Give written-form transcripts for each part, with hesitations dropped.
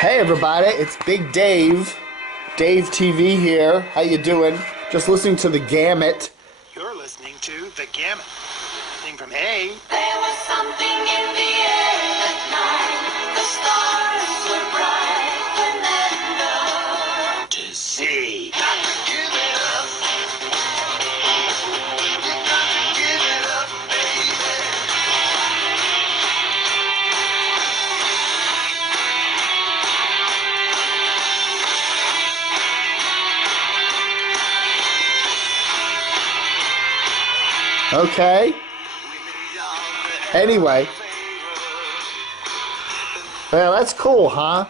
Hey everybody, it's Big Dave. Dave TV here. How you doing? Just listening to the Gamut. You're listening to the Gamut. Thing from A. There was something in the air that night. The stars were bright. Fernando. To Z. Got to give it up. You got to give it up, baby. Okay. Anyway. Well, that's cool, huh?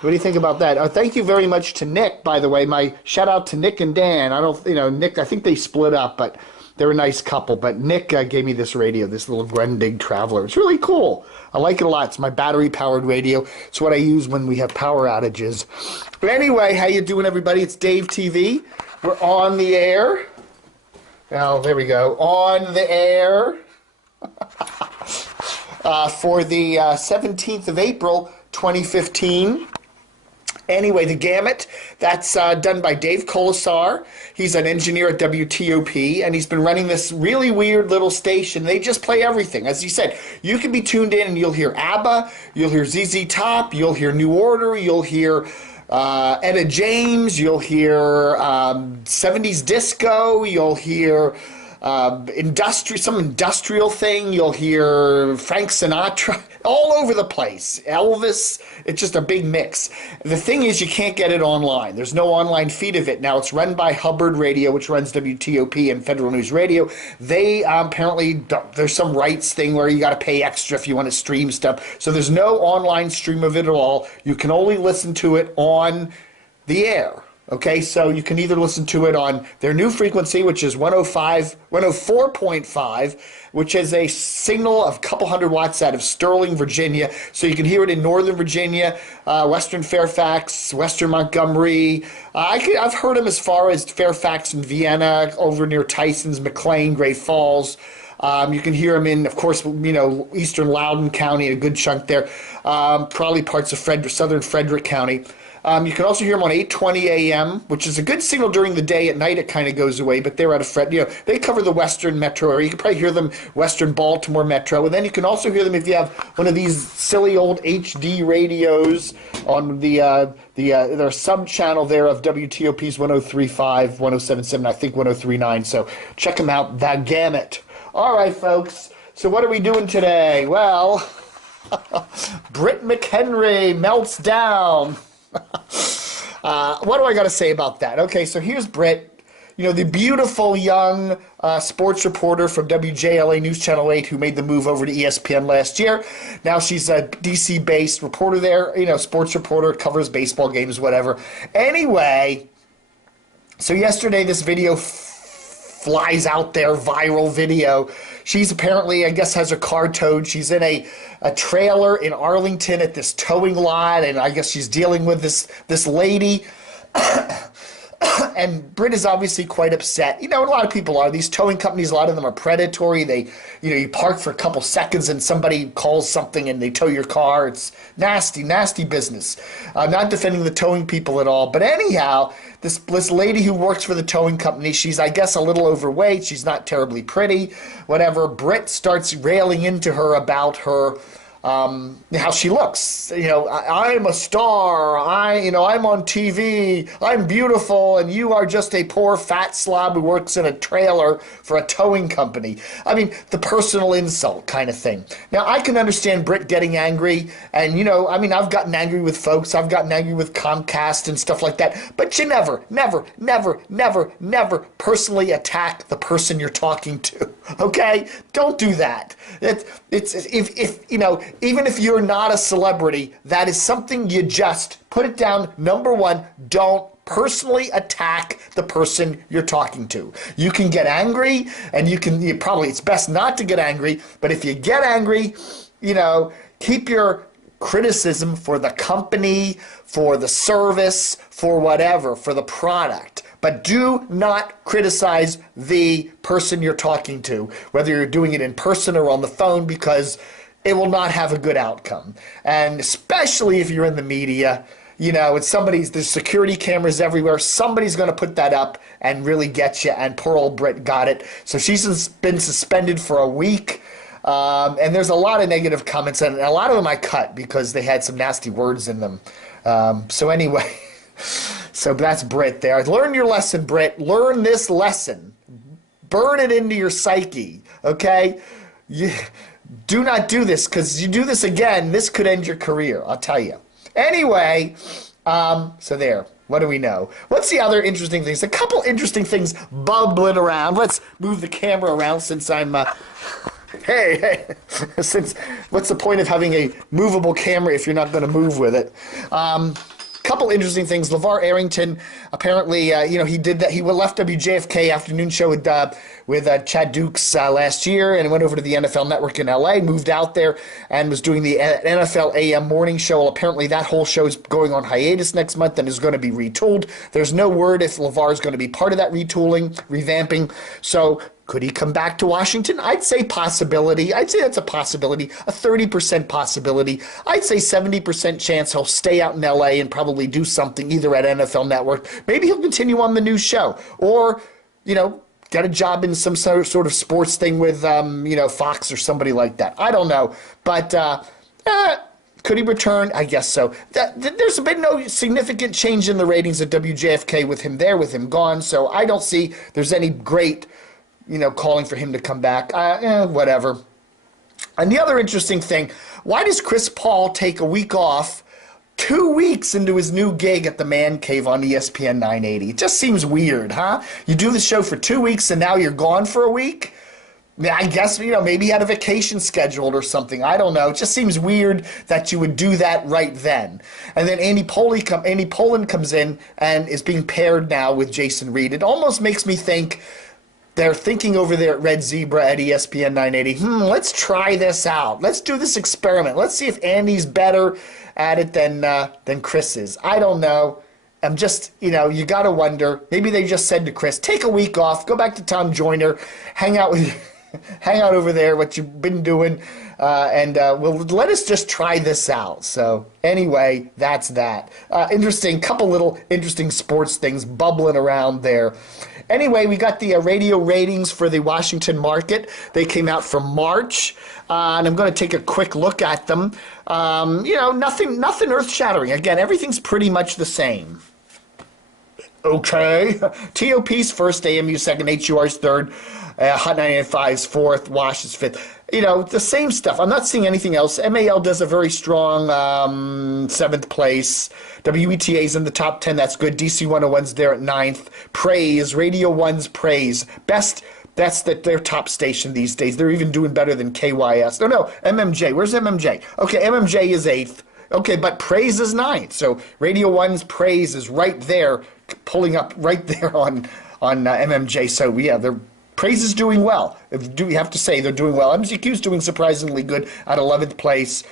What do you think about that? Thank you very much to Nick, by the way. My shout out to Nick and Dan. Nick, I think they split up, but they're a nice couple. But Nick gave me this radio, this little Grundig Traveler. It's really cool. I like it a lot. It's my battery-powered radio. It's what I use when we have power outages. But anyway, how you doing, everybody? It's Dave TV. We're on the air. Oh, there we go. On the air for the 17th of April, 2015. Anyway, the Gamut, that's done by Dave Colasar. He's an engineer at WTOP, and he's been running this really weird little station. They just play everything. As he said, you can be tuned in and you'll hear ABBA, you'll hear ZZ Top, you'll hear New Order, you'll hear Etta James, you'll hear 70s disco, you'll hear some industrial thing, you'll hear Frank Sinatra, all over the place. Elvis, it's just a big mix. The thing is, you can't get it online. There's no online feed of it. Now, it's run by Hubbard Radio, which runs WTOP and Federal News Radio. They apparently, there's some rights thing where you got to pay extra if you want to stream stuff. So there's no online stream of it at all. You can only listen to it on the air. Okay, so you can either listen to it on their new frequency, which is 104.5, which is a signal of a couple hundred watts out of Sterling, Virginia. So you can hear it in Northern Virginia, Western Fairfax, Western Montgomery. I've heard them as far as Fairfax and Vienna, over near Tysons, McLean, Great Falls. You can hear them in, of course, eastern Loudoun County, a good chunk there. Probably parts of southern Frederick County. You can also hear them on 8:20 a.m., which is a good signal during the day. At night, it kind of goes away, but they're out of they cover the Western Metro area. You can probably hear them Western Baltimore Metro, and then you can also hear them if you have one of these silly old HD radios on their sub channel there of WTOP's 103.5, 107.7, I think 103.9. So check them out. The Gamut. All right, folks. So what are we doing today? Well, Britt McHenry melts down. What do I got to say about that? Okay, so here's Britt, the beautiful young sports reporter from WJLA News Channel 8 who made the move over to ESPN last year. Now she's a DC-based reporter there, sports reporter, covers baseball games, whatever. Anyway, so yesterday this video flies out there, viral video. She's apparently, I guess, has her car towed. She's in a trailer in Arlington at this towing lot, and I guess she's dealing with this lady. And Britt is obviously quite upset. A lot of people are. These towing companies, a lot of them are predatory. They, you park for a couple seconds and somebody calls something and they tow your car. It's nasty, nasty business. I'm not defending the towing people at all. But anyhow, this lady who works for the towing company, she's, I guess, a little overweight. She's not terribly pretty, whatever. Britt starts railing into her about her how she looks. I'm a star. I'm on TV. I'm beautiful, and you are just a poor fat slob who works in a trailer for a towing company. I mean, the personal insult kind of thing. Now, I can understand Britt getting angry, and I've gotten angry with folks. I've gotten angry with Comcast and stuff like that. But you never personally attack the person you're talking to. Okay, don't do that. Even if you're not a celebrity, that is something you just put it down. Number one, don't personally attack the person you're talking to. You can get angry, and it's best not to get angry, but if you get angry, keep your criticism for the company, for the service, for whatever, for the product. But do not criticize the person you're talking to, whether you're doing it in person or on the phone, because it will not have a good outcome. And especially if you're in the media, you know, it's there's security cameras everywhere. Somebody's going to put that up and really get you. And poor old Britt got it. So she's been suspended for a week. And there's a lot of negative comments, and a lot of them I cut because they had some nasty words in them. So anyway, so that's Britt there. Learn your lesson, Britt. Learn this lesson. Burn it into your psyche, okay? Do not do this, because you do this again, this could end your career, I'll tell you. Anyway, so there. What do we know? What's the other interesting things? A couple interesting things bubbling around. Let's move the camera around since I'm... Hey, since what's the point of having a movable camera if you're not going to move with it? Couple interesting things. Lavar Arrington, apparently, he did that. He left WJFK afternoon show with Chad Dukes last year and went over to the NFL Network in LA, moved out there and was doing the NFL AM morning show. Well, apparently that whole show is going on hiatus next month and is going to be retooled. There's no word if Lavar is going to be part of that retooling, revamping. So could he come back to Washington? I'd say possibility. I'd say that's a possibility, a 30% possibility. I'd say 70% chance he'll stay out in LA and probably do something either at NFL Network. Maybe he'll continue on the new show or, get a job in some sort of sports thing with, Fox or somebody like that. I don't know. But could he return? I guess so. There's been no significant change in the ratings at WJFK with him there, with him gone. So I don't see there's any great calling for him to come back. Whatever. And the other interesting thing, why does Chris Paul take a week off 2 weeks into his new gig at the Man Cave on ESPN 980? It just seems weird, huh? You do the show for 2 weeks and now you're gone for a week? I guess, maybe he had a vacation scheduled or something. I don't know. It just seems weird that you would do that right then. And then Andy Pollin comes in and is being paired now with Jason Reed. It almost makes me think they're thinking over there at Red Zebra at ESPN 980, let's try this out. Let's do this experiment. Let's see if Andy's better at it than Chris is. I don't know. I'm just, you got to wonder. Maybe they just said to Chris, take a week off, go back to Tom Joyner, hang out over there, what you've been doing, and let us just try this out. So anyway, that's that. Couple little interesting sports things bubbling around there. Anyway, we got the radio ratings for the Washington market. They came out for March, and I'm going to take a quick look at them. Nothing earth-shattering. Again, everything's pretty much the same. Okay. TOP's first, AMU second, HUR's third, Hot 99.5's fourth, Wash is fifth. The same stuff. I'm not seeing anything else. MAL does a very strong seventh place. WETA's in the top 10. That's good. DC 101's there at ninth. Praise, Radio 1's Praise. Best. That's their top station these days. They're even doing better than KYS. No, MMJ. Where's MMJ? Okay, MMJ is eighth. Okay, but Praise is ninth. So Radio 1's Praise is right there, pulling up right there on MMJ. So yeah, Praise is doing well. We have to say they're doing well. MZQ's doing surprisingly good at 11th place.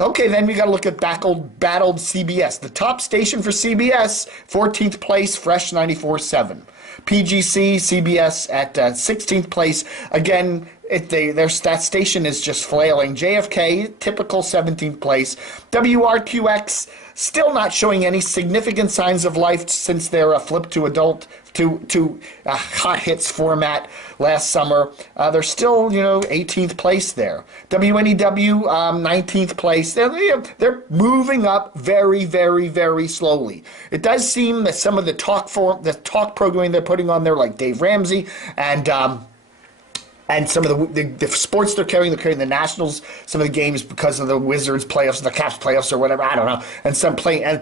Okay, then we got to look at battled CBS. The top station for CBS, 14th place, Fresh 94.7. PGC, CBS at 16th place. Again, that station is just flailing. JFK, typical 17th place. WRQX, still not showing any significant signs of life since their flip to adult to hot hits format last summer. They're still, 18th place there. WNEW, 19th place. They're moving up very, very, very slowly. It does seem that some of the talk programming they're putting on there, like Dave Ramsey and some of the sports they're carrying the Nationals, some of the games because of the Wizards playoffs, the Caps playoffs or whatever, I don't know, and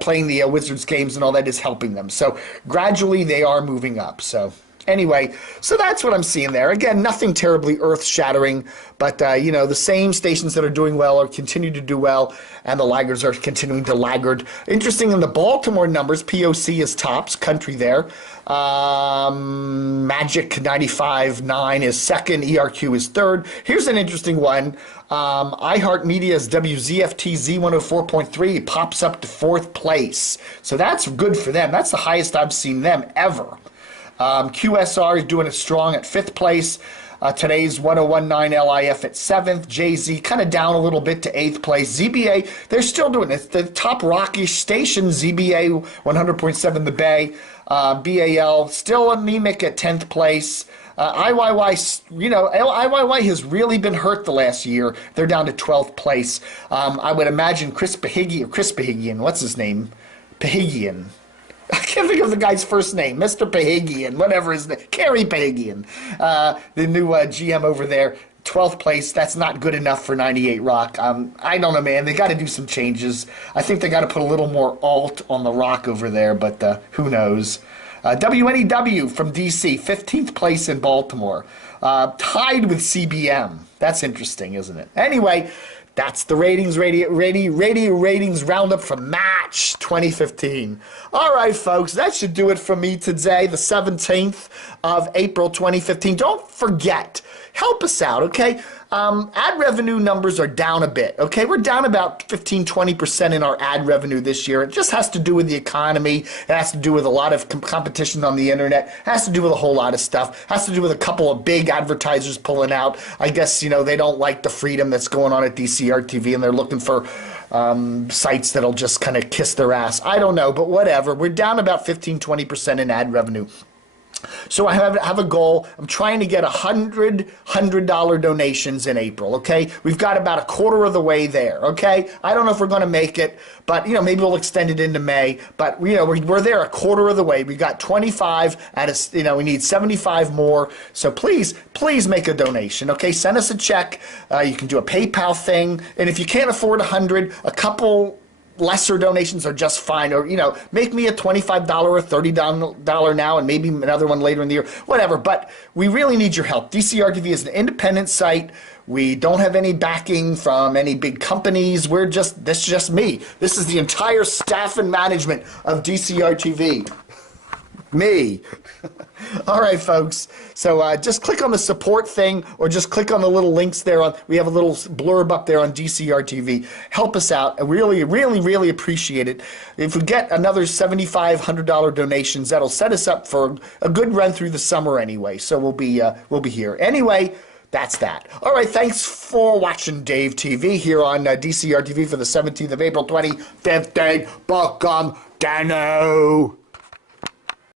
playing the Wizards games and all that is helping them. So gradually they are moving up. So anyway, so that's what I'm seeing there. Again, nothing terribly earth-shattering, but the same stations that are doing well are continue to do well, and the laggards are continuing to laggard. Interesting in the Baltimore numbers, POC is tops, country there. Magic 95.9 is second, ERQ is third. Here's an interesting one. iHeartMedia's WZFT Z104.3 pops up to fourth place. So that's good for them. That's the highest I've seen them ever. QSR is doing it strong at fifth place. Today's 1019 LIF at 7th. Jay-Z kind of down a little bit to 8th place. ZBA, they're still doing it. The top rockish station, ZBA 100.7 The Bay. BAL still anemic at 10th place. IYY, IYY has really been hurt the last year. They're down to 12th place. I would imagine Chris Pahigian, what's his name? Pahigian. I can't think of the guy's first name. Mr. Pahigian, whatever his name. Kerry Pahigian, the new GM over there. 12th place. That's not good enough for 98 Rock. I don't know, man. They got to do some changes. I think they got to put a little more alt on the rock over there, but who knows? WNEW from DC, 15th place in Baltimore. Tied with CBM. That's interesting, isn't it? Anyway, that's the ratings radio ratings roundup for March 2015. All right, folks, that should do it for me today, the 17th of April 2015. Don't forget, help us out, okay? Ad revenue numbers are down a bit, okay? We're down about 15-20% in our ad revenue this year. It just has to do with the economy. It has to do with a lot of competition on the internet. It has to do with a whole lot of stuff. It has to do with a couple of big advertisers pulling out. I guess, they don't like the freedom that's going on at DCR TV, and they're looking for sites that'll just kind of kiss their ass. I don't know, but whatever. We're down about 15-20% in ad revenue. So I have a goal. I'm trying to get $100 donations in April, okay? We've got about a quarter of the way there, okay? I don't know if we're going to make it, but, maybe we'll extend it into May. But, we're there a quarter of the way. We got 25 we need 75 more. So please make a donation, okay? Send us a check. You can do a PayPal thing. And if you can't afford 100, a couple lesser donations are just fine, or make me a $25 or $30 now and maybe another one later in the year, whatever. But we really need your help. DCR TV is an independent site. We don't have any backing from any big companies. This is just me. This is the entire staff and management of DCR TV. Me. All right, folks. So just click on the support thing, or just click on the little links there. We have a little blurb up there on DCR TV. Help us out. I really, really, really appreciate it. If we get another $75, $100 donations, that'll set us up for a good run through the summer anyway. So we'll be here. Anyway, that's that. All right, thanks for watching Dave TV here on DCR TV for the 17th of April 2015. Welcome, Dano.